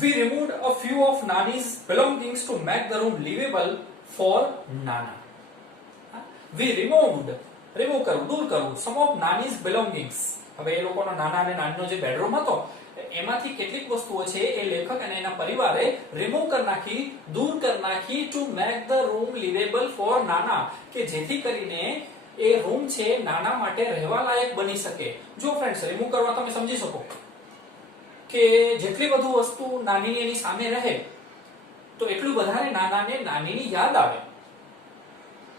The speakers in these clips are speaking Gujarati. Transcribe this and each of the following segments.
We removed a few of Nani's belongings to make the room livable for Nana. We removed, remove કરવું, દૂર કરવું, some of Nani's belongings. હવે એ લોકોનો નાના અને નાનીનો જે બેડરૂમ હતો એમાંથી કેટલીક વસ્તુઓ છે એ લેખક અને એના પરિવારે રિમૂવ કરી નાખી, દૂર કરી નાખી to make the room liveable for નાના, કે જેથી કરીને એ રૂમ છે નાના માટે રહેવા લાયક બની શકે. જો ફ્રેન્ડ્સ, રિમૂવ કરવા તમે સમજી શકો કે જેટલી બધું વસ્તુ નાનીની એની સામે રહે તો એટલું વધારે નાનાને નાનીની યાદ આવે.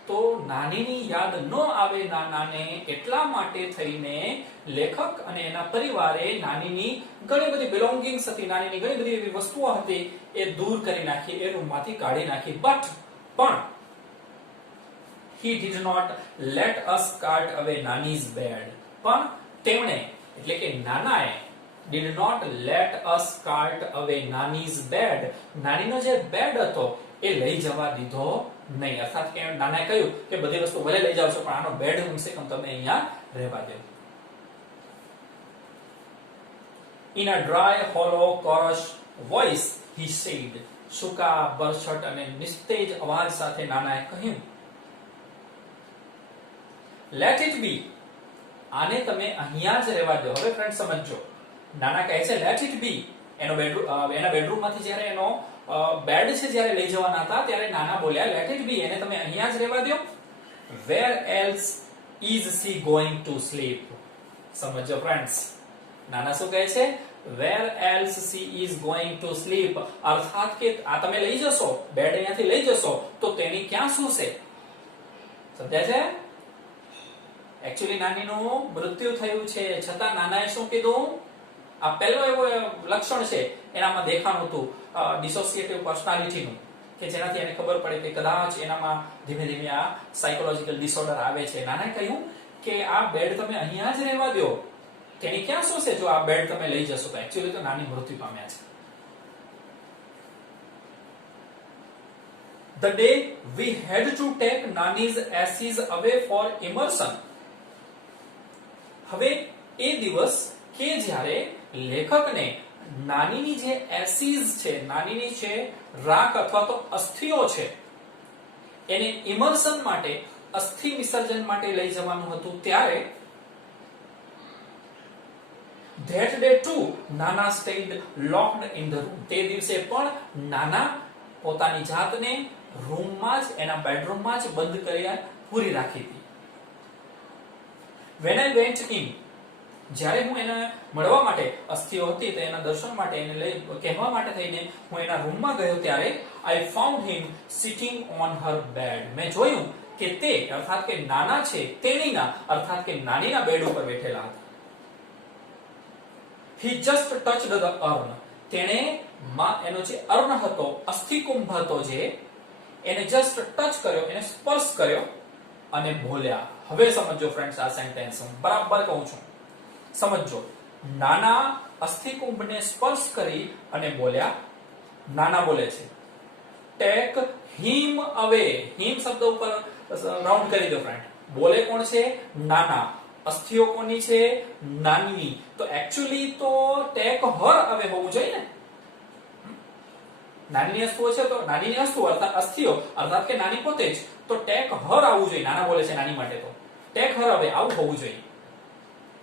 તો નાનીની યાદ ન આવે નાનાને, એટલા માટે થઈને લેખક અને એના પરિવારે નાનીની ઘણી બધી બિલોંગિંગ્સ હતી, નાનીની ઘણી બધી એવી વસ્તુઓ હતી એ દૂર કરી નાખી, એ રૂમમાંથી કાઢી નાખી. પણ he did not let us cart away Nani's bed. પણ તેમણે એટલે કે નાનાએ did not let us cart away Nani's bed, નાનીનો જે બેડ હતો એ લઈ જવા દીધો નહીં. અર્થાત કે નાનાએ કહ્યું કે બધી વસ્તુ ભલે લઈ જાવ છો પણ આનો બેડ કમસે કમ તમે અહીંયા રહેવા દો. In a dry, hollow, chorus voice he said, સૂકા, બરછટ અને નિસ્તેજ અવાજ સાથે નાનાએ કહ્યું, let it be, આને તમે અહીંયા જ રહેવા દો. હવે ફ્રેન્ડ સમજો, નાના કહે છે let it be, એનો બેડરૂમ, એના બેડરૂમમાંથી જ્યારે એનો બેડ છે જ્યારે લઈ જવાના હતા ત્યારે નાના બોલ્યા let it be, એને તમે અહીંયા જ રહેવા દો. where else is she going to sleep? સમજો ફ્રેન્ડ્સ, નાના શું કહે છે? where else she is going to sleep, અર્થાત કે આ તમે લઈ જશો, બેડ અહીંયાથી લઈ જશો તો તેની ક્યાં સૂશે? સમજ્યા છે? એક્ચ્યુઅલી નાનીનું મૃત્યુ થયું છે છતાં નાનાએ શું કીધું? આ પહેલો એવો લક્ષણ છે એનામાં દેખાણું હતું ડિસોસિએટિવ પર્સનાલિટીનું, કે જેનાથી એને ખબર પડે કે કદાચ એનામાં ધીમે ધીમે આ સાયકોલોજીકલ ડિસઓર્ડર આવે છે. નાનાએ કહ્યું કે આ બેડ તમે અહીંયા જ રહેવા દો, તેની ક્યાં શું છે જો આ બેડ તમે લઈ જશો તો? એક્ચ્યુઅલી તો નાની મૃત્યુ પામ્યા છે. The day we had to take Nani's ashes away for immersion. હવે એ દિવસ કે જ્યારે લેખકને નાનીની જે એસિઝ છે, નાનીની છે રાખ અથવા તો અસ્થિઓ છે, એને ઇમર્શન માટે, અસ્થિ વિસર્જન માટે લઈ જવાનું હતું ત્યારે that day too Nana stayed locked in the room. તે દિવસે પણ નાના પોતાની જાતને રૂમમાં જ, એના બેડરૂમમાં જ બંધ કર્યા પૂરી રાખી હતી. when I went in, જ્યારે હું એને મળવા માટે, અસ્થિઓ હતી તો એના દર્શન માટે, એને લઈ કહેવા માટે થઈને હું એના રૂમમાં ગયો ત્યારે I found him sitting on her bed. મેં જોયું કે તે, અર્થાત કે નાના છે તેણીના, અર્થાત કે નાનીના બેડ ઉપર બેઠેલા હતા. He just touched the urn. તેણે એનો જે અર્ન હતો, અસ્થિકુંભ હતો જે, એને જસ્ટ ટચ કર્યો, એને સ્પર્શ કર્યો અને બોલ્યા. હવે સમજો ફ્રેન્ડ્સ, આ સેન્ટેન્સ હું બરાબર કહું છું, સમજો. નાના અસ્થિકુંભને સ્પર્શ કરી અને બોલ્યા. નાના બોલે છે ટેક હિમ અવે. હિમ શબ્દ ઉપર રાઉન્ડ કરી દો ફ્રેન્ડ. બોલે કોણ છે? નાના. અસ્થિઓ કોની છે? નાની. તો એક્ચ્યુઅલી તો ટેક હર અવે હોવું જોઈએ ને. નાની વસ્તુઓ છે તો નાનીની વસ્તુ અર્થાત અસ્થિઓ, અર્થાત કે નાની પોતે જ, તો ટેક હર આવવું જોઈએ. નાના બોલે છે નાની માટે તો ટેક હર અવે આવું હોવું જોઈએ.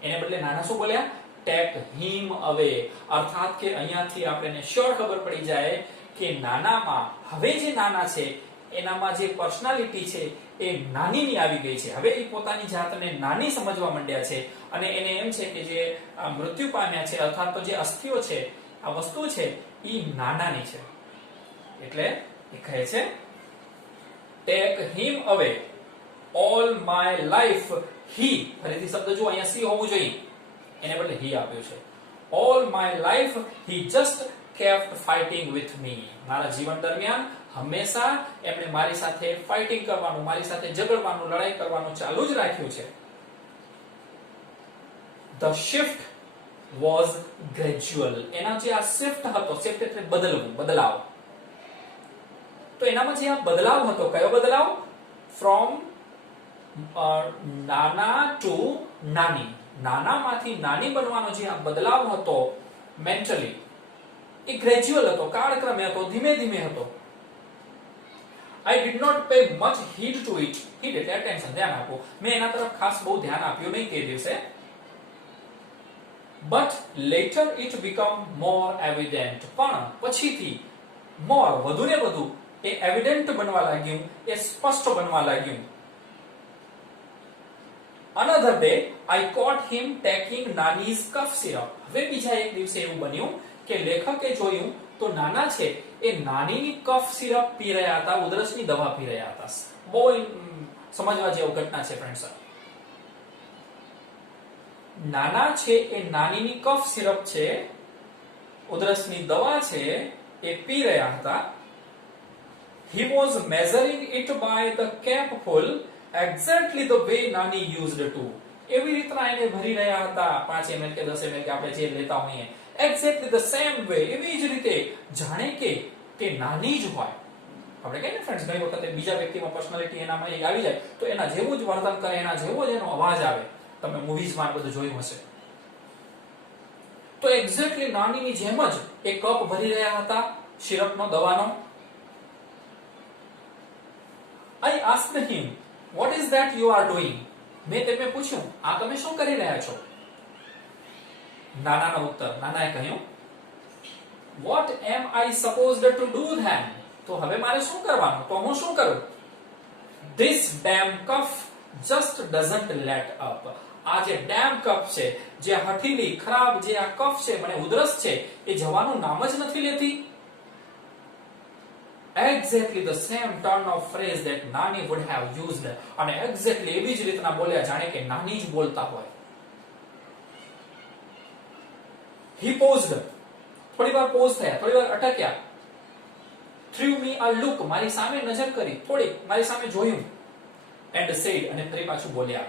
એને બદલે નાના શું બોલ્યા? ટેક હિમ અવે. અર્થાત કે અહીંયાથી આપણને શ્યોર ખબર પડી જાય કે નાનામાં, હવે જે નાના છે એનામાં જે પર્સનાલિટી છે એ નાનીની આવી ગઈ છે. હવે એ પોતાની જાતને નાની સમજવા માંડ્યા છે અને એને એમ છે કે જે મૃત્યુ પામ્યા છે, અર્થાત તો જે અસ્થિઓ છે, આ વસ્તુ છે એ નાનાની છે. એટલે એ કહે છે ટેક હિમ અવે all my life he, ફરીથી શબ્દ જો અહીંયા સી હોવું જોઈએ, એને બદલે he આપ્યું છે. all my life he just kept fighting with me. મારા જીવન દરમિયાન હંમેશા એમણે મારી સાથે ફાઇટિંગ કરવાનું, મારી સાથે ઝઘડવાનું, લડાઈ કરવાનું ચાલુ જ રાખ્યું છે. the shift was gradual. એના જે આ shift હતો, shift એટલે બદલવું, બદલાવ, તો એનામાં જે આ બદલાવ હતો, કયો બદલાવ? from નાના ટુ નાની. નાનામાંથી નાની બનવાનો જે આ બદલાવ હતો મેન્ટલી, એ ગ્રેજ્યુઅલ હતો, કાળક્રમે હતો, ધીમે ધીમે હતો. I did not pay much heed to it. Heed એટલે attention, ધ્યાન આપવું. મેં એના તરફ ખાસ બહુ ધ્યાન આપ્યું નહીં તે દિવસે. But later it became more evident. પણ પછીથી more વધુ ને વધુ એ એવિડન્ટ બનવા લાગ્યું, એ સ્પષ્ટ બનવા લાગ્યું. Another day I caught him taking Nani's cough syrup. હવે બીજા એક દિવસે એવું બન્યું કે લેખકે જોયું તો નાના છે એ નાનીની કફ સિરપ પી રહ્યા હતા, ઉધરસની દવા પી રહ્યા હતા. બહુ સમજવા જેવી ઘટના છે ફ્રેન્ડ્સ. નાના છે એ નાનીની કફ સિરપ છે, ઉધરસની દવા છે એ પી રહ્યા હતા. He was measuring it by the capful exactly the way Nani used to. એવી રીતના એને ભરી રહ્યા હતા, 5 ml કે 10 ml કે આપણે જે લેતા હોઈએ, exactly the same way, એવી જ રીતે જાણે કે નાની જ હોય. આપણે કહીએ ને ફ્રેન્ડ્સ, ઘણી વખતે બીજા વ્યક્તિમાં પર્સનાલિટી એનામાં એક આવી જાય તો એના જેવું જ વર્તન કરે, એના જેવો જ એનો અવાજ આવે. તમે મૂવીઝમાં બધું જોયું હશે. તો એક્ઝેક્ટલી નાનીની જેમ જ એક કપ ભરી રહ્યા હતા સિરપનો, દવાનો. I asked him, what is that you are doing? મેં તેમને પૂછ્યું, આ તમે શું કરી રહ્યા છો? નાનાનો ઉત્તર, નાનાએ કહ્યું, what am I supposed to do then? તો હવે મારે શું કરવાનું? તો હું શું કરું? This damn cough just doesn't let up. આ જે ડેમ કફ છે, જે હઠીલી ખરાબ જે આ કફ છે, મને ઉધરસ છે, એ જવાનું નામ જ નથી લેતી. Exactly the same turn of phrase that Nani would have used. અને exactly એવી જ રીતના બોલ્યા જાણે કે નાની જ બોલતા હોય. He paused. થોડીવાર પોઝ થયા, થોડીવાર અટક્યા. Threw me a look. મારી સામે નજર કરી, થોડી મારી સામે જોયું. And said, અને ફરી પાછું બોલ્યા,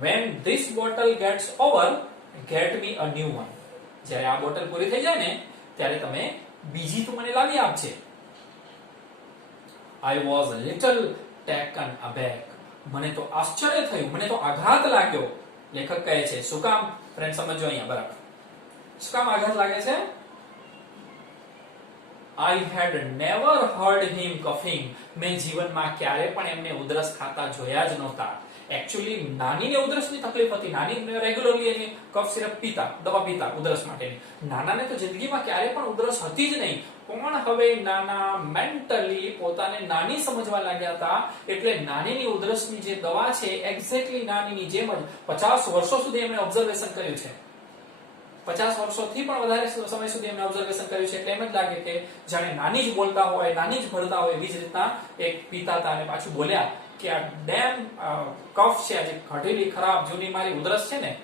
when this bottle gets over, get me a new one. જ્યારે આ બોટલ પૂરી થઈ જાય ને ત્યારે તમે બીજી તો મને લાવી આપજે. I was a little taken aback. મને તો આશ્ચર્ય થયું, મને તો આઘાત લાગ્યો. લેખક કહે છે શું કામ? ફ્રેન્ડ સમજો અહીંયા બરાબર. શું કામ આઘાત લાગે છે? I had never heard him coughing. મેં જીવનમાં ક્યારે પણ એમને ઉધરસ ખાતા જોયા જ નહોતા. એકચ્યુઅલી નાનીને ઉધરસની તકલીફ હતી. નાની રેગ્યુલરલી એની કફ સિરપ પીતા, દવા પીતા ઉધરસ માટેની. નાનાને તો જિંદગીમાં ક્યારે પણ ઉધરસ હતી જ નહીં. પણ હવે નાના મેન્ટલી પોતાને નાની સમજવા લાગ્યા હતા, એટલે નાનીની ઉધરસની જે દવા છે એક્ઝેક્ટલી નાનીની જેમ જ 50 વર્ષો સુધી એમણે ઓબ્ઝર્વેશન કર્યું છે. 50 વર્ષોથી પણ વધારે સમય સુધી એમણે ઓબ્ઝર્વેશન કર્યું છે. એટલે એમ જ લાગે કે જાણે નાની જ બોલતા હોય, નાની જ ભરતા હોય. એવી જ રીતના એક પિતા હતા અને પાછું બોલ્યા કે આ ડેમ કફ છે, આ જે ઘટેલી ખરાબ જૂની મારી ઉધરસ છે ને,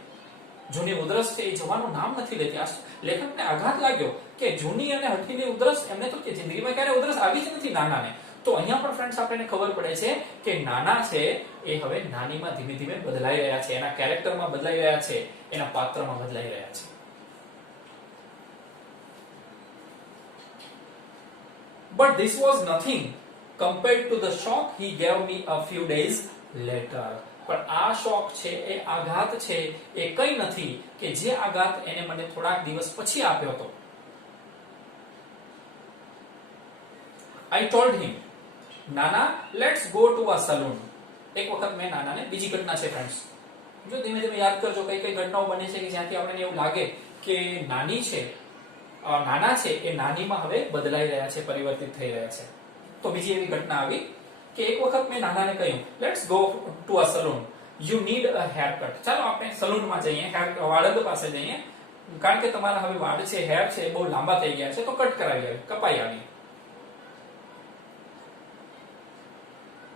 જૂની ઉધરસ છે એ જવાનું નામ નથી લેતી. લેખકને આઘાત લાગ્યો કે જૂની અને હઠીલી ઉધરસ, એમને તો જિંદગીમાં ક્યારે ઉધરસ આવી જ નથી નાનાને. તો અહીંયા પણ ફ્રેન્ડ્સ આપણને ખબર પડે છે કે નાના છે એ હવે નાનીમાં ધીમે ધીમે બદલાઈ રહ્યા છે, એના કેરેક્ટરમાં બદલાઈ રહ્યા છે, એના પાત્રમાં બદલાઈ રહ્યા છે. But this was nothing compared to the shock he gave me a few days later. પણ આ શોક છે, એ આઘાત છે, એ કંઈ નથી કે જે આઘાત એને મને થોડાક દિવસ પછી આપ્યો હતો. I told him, Nana, let's go to a saloon. એક વખત મેં નાનાને, બીજી ઘટના છે ફ્રેન્ડ્સ, જો ધીમે ધીમે યાદ કરજો કઈ કઈ ઘટનાઓ બને છે કે જ્યાંથી આપણને એવું લાગે કે નાની છે, નાના છે એ નાનીમાં હવે બદલાઈ રહ્યા છે, પરિવર્તિત થઈ રહ્યા છે. તો બીજી એવી ઘટના આવી કે એક વખત મેં નાનાને કહ્યું, let's go to a salon, you need a hair cut. ચાલો આપણે સલૂનમાં જઈએ, વાળંદ પાસે જઈએ, કારણ કે તમારા હવે વાળ છે, હેર છે, બહુ લાંબા થઈ ગયા છે, તો કટ કરાવી આવી, કપાઈ આવી.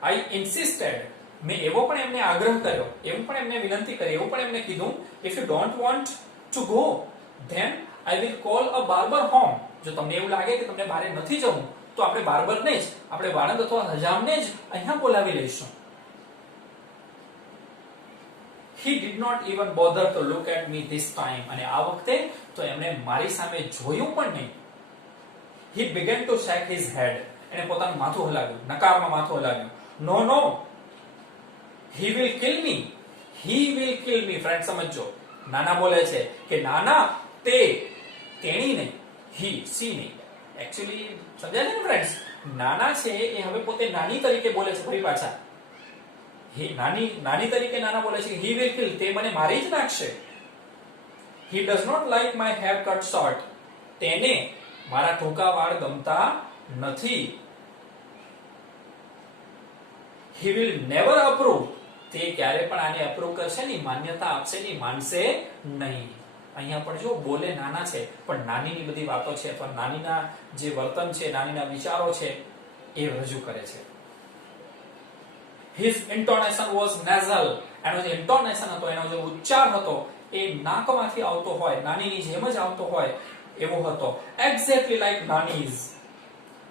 I insisted. મેં એવો પણ એમને આગ્રહ કર્યો, એવું પણ એમને વિનંતી કરી, એવું પણ એમને કીધું, if you don't want to go, then I will call a barber home. જો તમને એવું લાગે કે તમને બહાર નથી જવું, તો આપણે બાર્બરને જ, આપણે વાળંદ અથવા હજામને જ અહીંયા બોલાવી લઈશું. He did not even bother to look at me this time. અને આ વખતે તો એમણે મારી સામે જોયું પણ નહીં. He began to shake his head. એને પોતાનું માથું હલાવ્યું, નકારમાં માથું હલાવ્યું. No, no. He will kill me. He will kill me. Friend સમજો, નાના બોલે છે કે નાના, તેણી નહીં. હી સી નહીં, એકચ્યુઅલી સમજાય છે ને ફ્રેન્ડ્સ, નાના છે એ હવે પોતે નાની તરીકે બોલે છે ફરી પાછા. નાની તરીકે નાના બોલે છે, he will kill, તે મને મારી જ નાખશે. he does not like my haircut short, તેને મારા ટૂંકા વાળ ગમતા નથી. he will never approve, તે ક્યારે પણ આને અપ્રૂવ કરશે નહીં, માન્યતા આપશે નહીં, માનશે નહીં. અહીંયા પણ જો બોલે નાના છે પણ નાનીની બધી વાતો છે અથવા નાનીના જે વર્તન છે, નાનીના વિચારો છે એ રજૂ કરે છે. his intonation was nasal, એનો જે intonation હતો, એનો જે ઉચ્ચાર હતો એ નાકમાંથી આવતો હોય, નાનીની જેમ જ આવતો હોય એવો હતો. exactly like Nani's,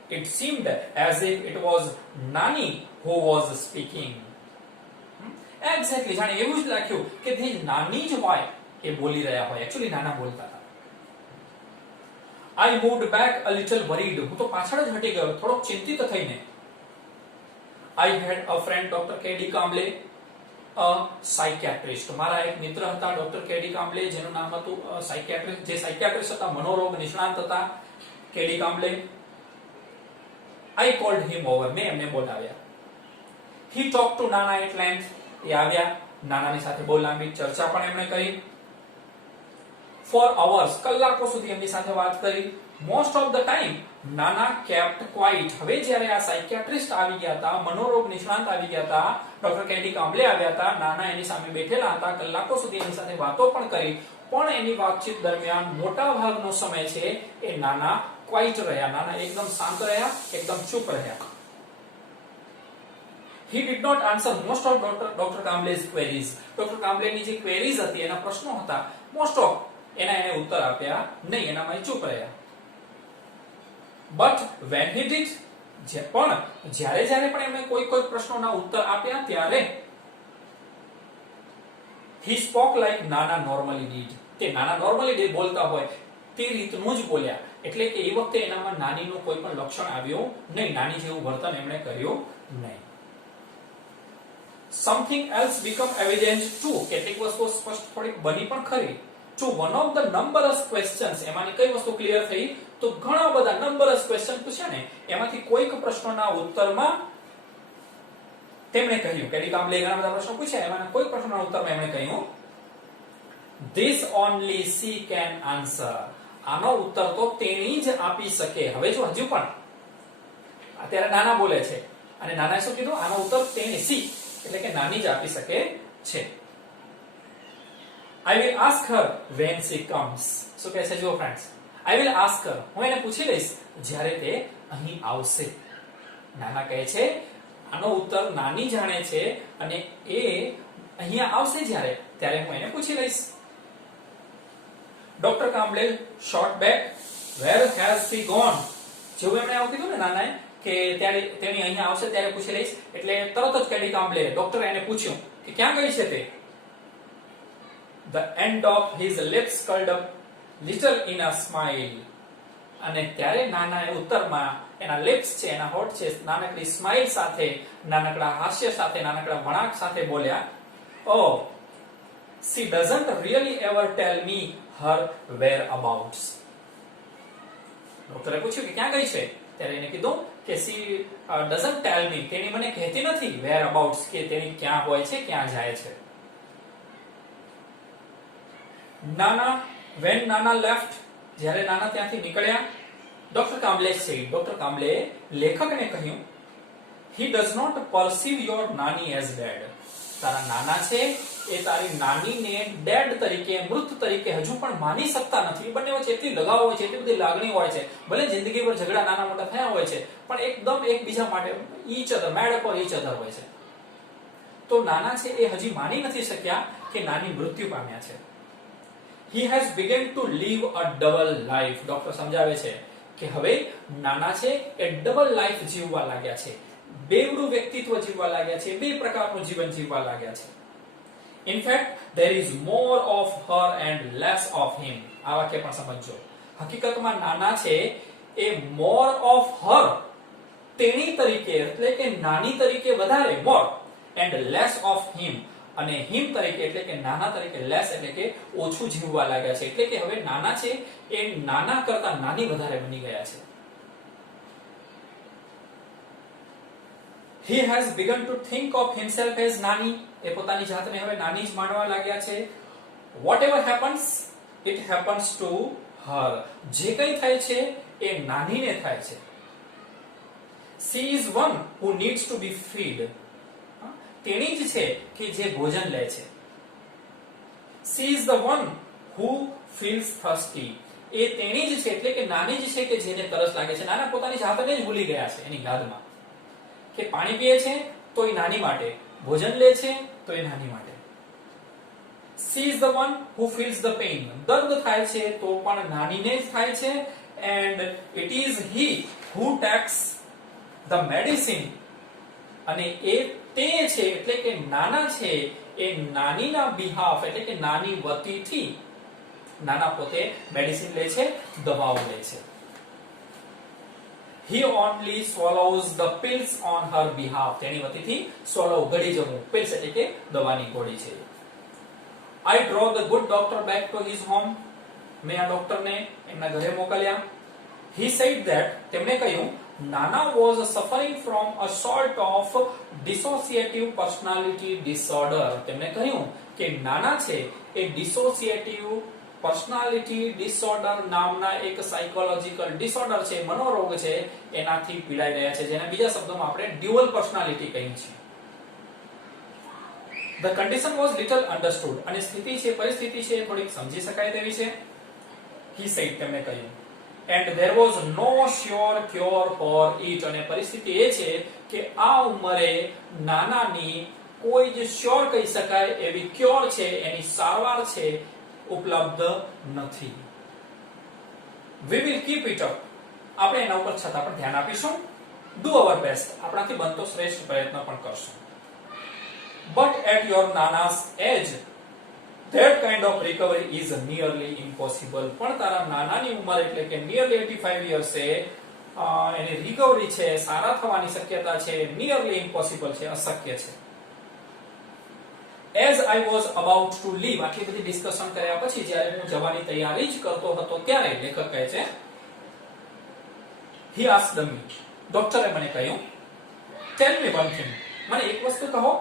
it seemed as if it was Nani who was speaking. exactly જાણે એવું જ લાગ્યું કે તે નાની જ હોય એ બોલી રહ્યા હોય, એકચ્યુઅલી નાના બોલતા હતા. I moved back a little worried, હું તો પાછળ જ હટી ગયો થોડોક ચિંતિત થઈને. I had a friend Dr. K.D. Kamble, a psychiatrist, મારા એક મિત્ર હતા ડોક્ટર K.D. Kamble, જેનું નામ હતું સાયકિયાટ્રિસ્ટ, જે સાયકિયાટ્રિસ્ટ હતા, મનોરોગ નિષ્ણાંત હતા K.D. Kamble. I called him over, મેં એમને બોલાવ્યા. He talked to Nana at length, એ આવ્યા, નાનાની સાથે બહુ લાંબી ચર્ચા પણ એમણે કરી. For hours, કલાકો સુધી એમની સાથે વાત કરી. Most of the time, Nana kept quiet. હવે જ્યારે આ સાયકિયાટ્રિસ્ટ આવી ગયા હતા, મનોરોગ નિષ્ણાંત આવી ગયા હતા, ડોક્ટર K.D. Kamble આવ્યા હતા, નાના એની સામે બેઠેલા હતા, કલાકો સુધી એની સાથે વાતો પણ કરી, પણ એની વાતચીત દરમિયાન મોટા ભાગનો સમય છે એ નાના ક્વાઇટ રહ્યા, નાના એકદમ શાંત રહ્યા, એકદમ ચૂપ રહ્યા. He did not answer most of Dr. Kamble's queries. Dr. Kambleની જે queries હતી, એના પ્રશ્નો હતા, most of એને ઉત્તર આપ્યા નહીં, એનામાં ચૂપ રહ્યા. But when he did, જ્યારે પણ એમણે કોઈ પ્રશ્નોના ઉત્તર આપ્યા ત્યારે he spoke like Nana normally did. તે નાના normally બોલતા હોય તે રીતનું જ બોલ્યા, એટલે કે એ વખતે એનામાં નાનીનું કોઈ પણ લક્ષણ આવ્યું નહીં, નાની જેવું વર્તન એમણે કર્યું નહીં. Something else become evident too, કેટલીક વસ્તુઓ સ્પષ્ટ થોડીક બની પણ ખરી. To one of the numberous questions, એમાંની કઈ વસ્તુ ક્લિયર થઈ, તો ઘણા બધા numberous question પૂછ્યા ને, એમાંથી કોઈક પ્રશ્નોના ઉત્તરમાં તેમણે કહ્યું, K.D. Kamble ઘણા બધા પ્રશ્નો પૂછ્યા, એમાંના કોઈ પ્રશ્નોના ઉત્તરમાં એમણે કહ્યું, this only she can answer, આનો ઉત્તર તો તેણી જ આપી શકે. હવે જો હજુ પણ અત્યારે નાના બોલે છે અને નાનાએ શું કીધું, આનો ઉત્તર તેણી, she એટલે કે નાની જ આપી શકે છે. I will ask her when she comes. શું કહે છે જુઓ friends, I will ask her, હું એને પૂછી લઈશ જ્યારે તે અહીં આવશે. નાના કહે છે આનો ઉત્તર નાની જાણે છે અને એ અહીંયા આવશે જ્યારે, ત્યારે હું એને પૂછી લઈશ. Dr. Kamble shot back, where has she gone? જેવું એમણે આવું કીધું ને નાનાએ કે ત્યારે તેણી અહીંયા આવશે ત્યારે પૂછી લઈશ, એટલે તરત જ K.D. Kamble ડોક્ટર એને પૂછ્યું કે ક્યાં ગઈ છે તે. The end of his lips curled up little in a smile. અને ત્યારે નાનાએ ઉત્તરમાં એના lips છે, એના હોઠ છે, નાનકડી સ્માઇલ સાથે, નાનકડા હાસ્ય સાથે, નાનકડા વળાંક સાથે બોલ્યા, oh, she doesn't really ever tell me her whereabouts. ડોક્ટરે પૂછ્યું કે ક્યાં ગઈ છે, ત્યારે એને કીધું કે she doesn't tell me, તેણી મને કહેતી નથી whereabouts, કે તેણી ક્યાં હોય છે, ક્યાં જાય છે. When Nana left, જ્યારે નાના ત્યાંથી નીકળ્યા, Dr. Kamble said, Dr. Kamble લેખકને કહ્યું, he does not perceive your Nani as dead. તારા નાના છે એ તારી નાનીને ડેડ તરીકે, મૃત તરીકે હજુ પણ માની શકતા નથી. બંને વચ્ચે એટલી લગાવ હોય છે, એટલી બધી લાગણી હોય છે, ભલે જિંદગીભર ઝઘડા નાના મોટા થયા હોય છે, પણ એકદમ એકબીજા માટે મેડ ફોર ઈચ અધર હોય છે. તો નાના છે એ હજી માની નથી શક્યા કે નાની મૃત્યુ પામ્યા છે. He has begun to live a double life. Doctor સમજાવે છે કે હવે નાના છે એ ડબલ લાઈફ જીવવા લાગ્યા છે, બેવડું વ્યક્તિત્વ જીવવા લાગ્યા છે, બે પ્રકારનું જીવન જીવવા લાગ્યા છે. In fact, there is more of her and less of him. આ વાક્ય પણ સમજો. હકીકતમાં નાના છે એ more of her, તેણી તરીકે એટલે કે નાની તરીકે વધારે, more, and less of him, અને હિમ તરીકે એટલે કે નાના તરીકે લેસ એટલે કે ઓછું જીવવા લાગ્યા છે, એટલે કે હવે નાના છે એ નાના કરતા નાની વધારે બની ગયા છે. He has begun to think of himself as નાની, એ પોતાની જાતને હવે નાની જ માનવા લાગ્યા છે. Whatever happens, it happens to her. જે કંઈ થાય છે એ નાનીને થાય છે. She is one who needs to be fed. તેણી જ છે કે જે ભોજન લે છે. She is the one who feels thirsty. એ તેણી જ છે એટલે કે નાની જ છે કે જેને તરસ લાગે છે. નાના પોતાની જાતને જ ભૂલી ગયા છે એની યાદમાં કે પાણી પીએ છે તો એ નાની માટે, ભોજન લે છે તો એ નાની માટે. She is the one who feels the pain. દર્દ થાય છે તો પણ નાનીને જ થાય છે. And it is he who takes the medicine. અને એ તે છે એટલે કે નાના છે એ નાનીના બિહાફ એટલે કે નાની વતીથી, નાના પોતે મેડિસિન લે છે, દવાઓ લે છે. He only swallows the pills on her behalf. તેની વતીથી swallow ગળી જવું, pills એટલે કે દવાની ગોળી છે. I drove the good doctor back to his home. મેં આ ડોક્ટરને એમના ઘરે મોકલ્યા. He said that, તેમણે કહ્યું, Nana was suffering from a sort of dissociative personality disorder. તેમણે કહ્યું કે નાના છે એ dissociative personality disorder નામના એક સાયકોલોજીકલ ડિસઓર્ડર છે, મનોરોગ છે, એનાથી પીડાઈ રહ્યા છે, જેને બીજા શબ્દોમાં આપણે ડ્યુઅલ પર્સનાલિટી કહીએ છીએ. The condition was little understood. અને સ્થિતિ છે, પરિસ્થિતિ છે, થોડીક સમજી શકાય તેવી છે. He said, તેમણે કહ્યું. And there was no sure cure for it. અને પરિસ્થિતિ એ છે કે આ ઉંમરે નાનાની કોઈ જ શ્યોર કહી શકાય એવી ક્યોર છે, એની સારવાર છે, ઉપલબ્ધ નથી. We will keep it up. આપણે એના ઉપર છતાં પણ ધ્યાન આપીશું. Do our best. આપણાથી બનતો શ્રેષ્ઠ પ્રયત્ન પણ કરશું. But at your Nana's age, that kind of recovery is nearly impossible. પણ તારા નાનાની ઉંમર એટલે કે nearly 85 years છે, એની રિકવરી છે, સારા થવાની શક્યતા છે, nearly impossible છે, અશક્ય છે. As I was about to leave, આટલી બધી ડિસ્કશન કર્યા પછી જ્યારે હું જવાની તૈયારી જ કરતો હતો ત્યારે લેખક કહે છે, he asked me, ડોક્ટરે મને કહ્યું, tell me one thing, મને એક વસ્તુ કહો,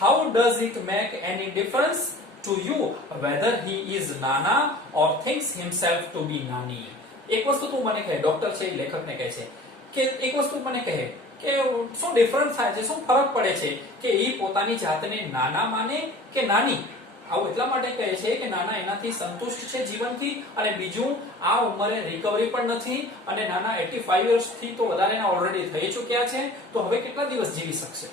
how does it make any difference to you whether he is Nana or thinks himself to be Nani? એક વસ્તુ તું મને કહે, ડોક્ટર છે એ લેખકને કહે છે કે એક વસ્તુ મને કહે કે શું ડિફરન્સ થાય છે, શું ફરક પડે છે કે એ પોતાની જાતને નાના માને કે નાની. આવું એટલા માટે કહે છે કે નાના એનાથી સંતુષ્ટ છે જીવનથી, અને બીજું આ ઉંમરે રિકવરી પણ નથી, અને નાના 85 વર્ષથી તો વધારેના ઓલરેડી થઈ ચૂક્યા છે, તો હવે કેટલા દિવસ જીવી શકશે.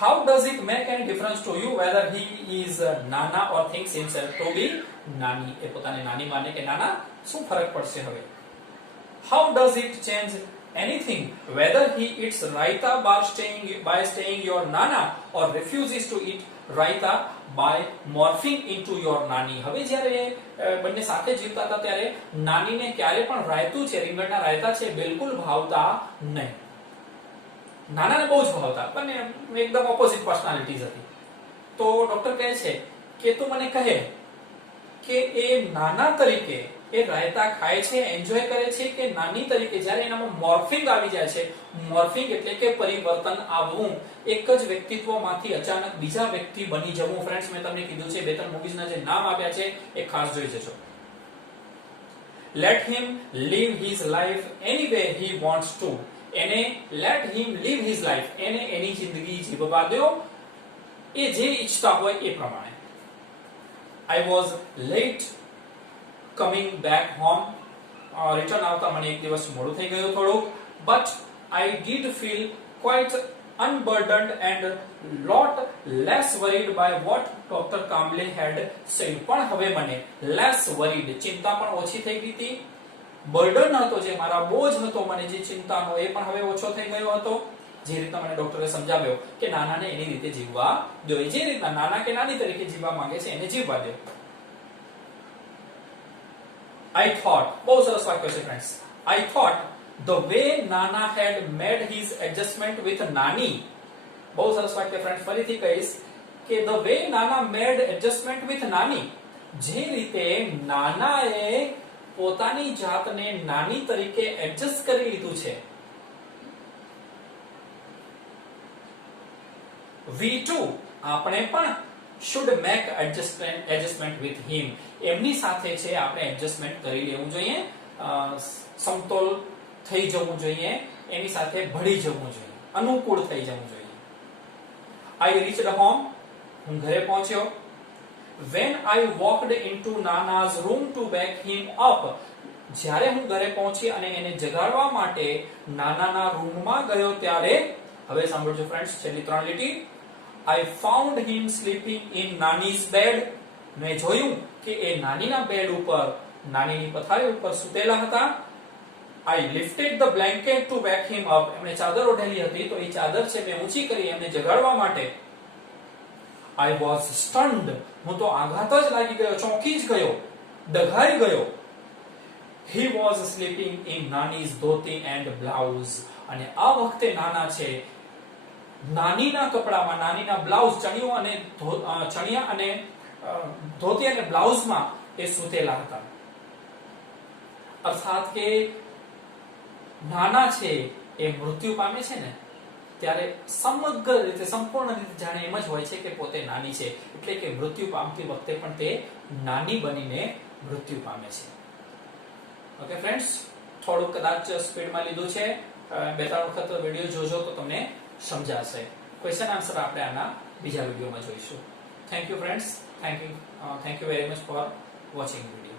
How does it make any difference to you whether he is Nana or thinks himself to be Nani? એ પોતાને નાની માને કે નાના, શું ફરક પડશે હવે? How does it change anything whether he eats raita by staying your Nana or refuses to eat raita by morphing into your Nani? હવે જ્યારે બંને સાથે જીવતા હતા ત્યારે નાનીને ક્યારે પણ રાયતું છે, રીંગણના રાયતા છે, બિલકુલ ભાવતા નહીં. નાનાને બહુ જ ભાવતા, પણ એકદમ ઓપોઝિટ પર્સનાલિટીઝ હતી. તો ડોક્ટર કહે છે કે તું મને કહે કે એ નાના તરીકે એ રાયતા ખાય છે, એન્જોય કરે છે, કે નાની તરીકે જ્યારે એનામાં મોર્ફિંગ આવી જાય છે. મોર્ફિંગ એટલે કે પરિવર્તન આવવું, એક જ વ્યક્તિત્વમાંથી અચાનક બીજા વ્યક્તિ બની જવું. ફ્રેન્ડ્સ, મેં તમને કીધું છે, બે ત્રણ મૂવીઝના જે નામ આપ્યા છે એ ખાસ જોઈ જજો. Let him live his life any way he wants to. એને let him live his life, એને એની જિંદગી જીવવા દો, એ જે ઈચ્છતા હોય એ પ્રમાણે. I was late coming back home. Return આવતા મને એક દિવસ મોડું થઈ ગયું થોડુંક. But I did feel quite unburdened and lot less worried by what Dr. Kamble had said. પણ હવે મને less worried, ચિંતા પણ ઓછી થઈ ગઈ હતી. બર્ડન હતો, જે મારા બોજ હતો, મને જે ચિંતાનો, એ પણ હવે ઓછો થઈ ગયો હતો. જે રીતના મને ડોક્ટરે સમજાવ્યો કે નાનાને એની રીતે જીવવા દો, જે રીતના નાના કે નાની તરીકે જીવવા માંગે છે એને જીવવા દો. I thought, બહુ સરસ વાક્ય છે friends. I thought The way Nana had made his adjustment with Nani. બહુ સરસ વાક્ય ફ્રેન્ડ, ફરીથી કહીશ કે the way Nana made adjustment with Nani. જે રીતે નાનાએ પોતાની જાતને નાની તરીકે એડજસ્ટ કરી લીધું છે. We too, આપણે પણ should make adjustment with him. એમની સાથે છે આપણે એડજસ્ટમેન્ટ કરી લેવું જોઈએ, સમતોલ થઈ જવું જોઈએ, એની સાથે ભળી જવું જોઈએ, અનુકૂળ થઈ જવું જોઈએ. I reached home, હું ઘરે પહોંચ્યો. When I walked into Nana's room to wake him up, જ્યારે હું ઘરે પહોંચી અને એને જગાડવા માટે નાનાના રૂમમાં ગયો ત્યારે, હવે સાંભળજો ફ્રેન્ડ્સ, છેલ્લી 3 લીટી. I found him sleeping in Nani's bed. મેં જોયું કે એ નાનીના બેડ ઉપર, નાનીની પથારી ઉપર સૂતેલા હતા. I lifted the blanket to wake him up. એમણે ચાદર ઓઢેલી હતી તો એ ચાદર છે મેં ઊંચી કરી એમને જગાડવા માટે. I was stunned. હું તો આઘાત જ લાગી ગયો, ચોંકી જ ગયો, ડઘાઈ ગયો. He was sleeping in Nani's dhoti and blouse. અને આ વખતે નાના છે નાનીના કપડામાં, નાનીના બ્લાઉઝ, ચણિયા અને ધોતી અને બ્લાઉઝમાં એ સૂતેલા હતા. અર્થાત કે નાના છે એ મૃત્યુ પામે છે ને ત્યારે સમગ્ર રીતે, સંપૂર્ણ રીતે જાણે એમ જ હોય છે કે પોતે નાની છે, એટલે કે મૃત્યુ પામતી વખતે પણ તે નાની બનીને મૃત્યુ પામે છે. ઓકે ફ્રેન્ડ્સ, થોડું કદાચ સ્પીડમાં લીધું છે, 2-3 વખત વિડિયો જોજો તો તમને સમજાશે. ક્વેશ્ચન આન્સર આપણે આના બીજા વિડિયોમાં જોઈશું. Thank you friends, thank you very much for watching video.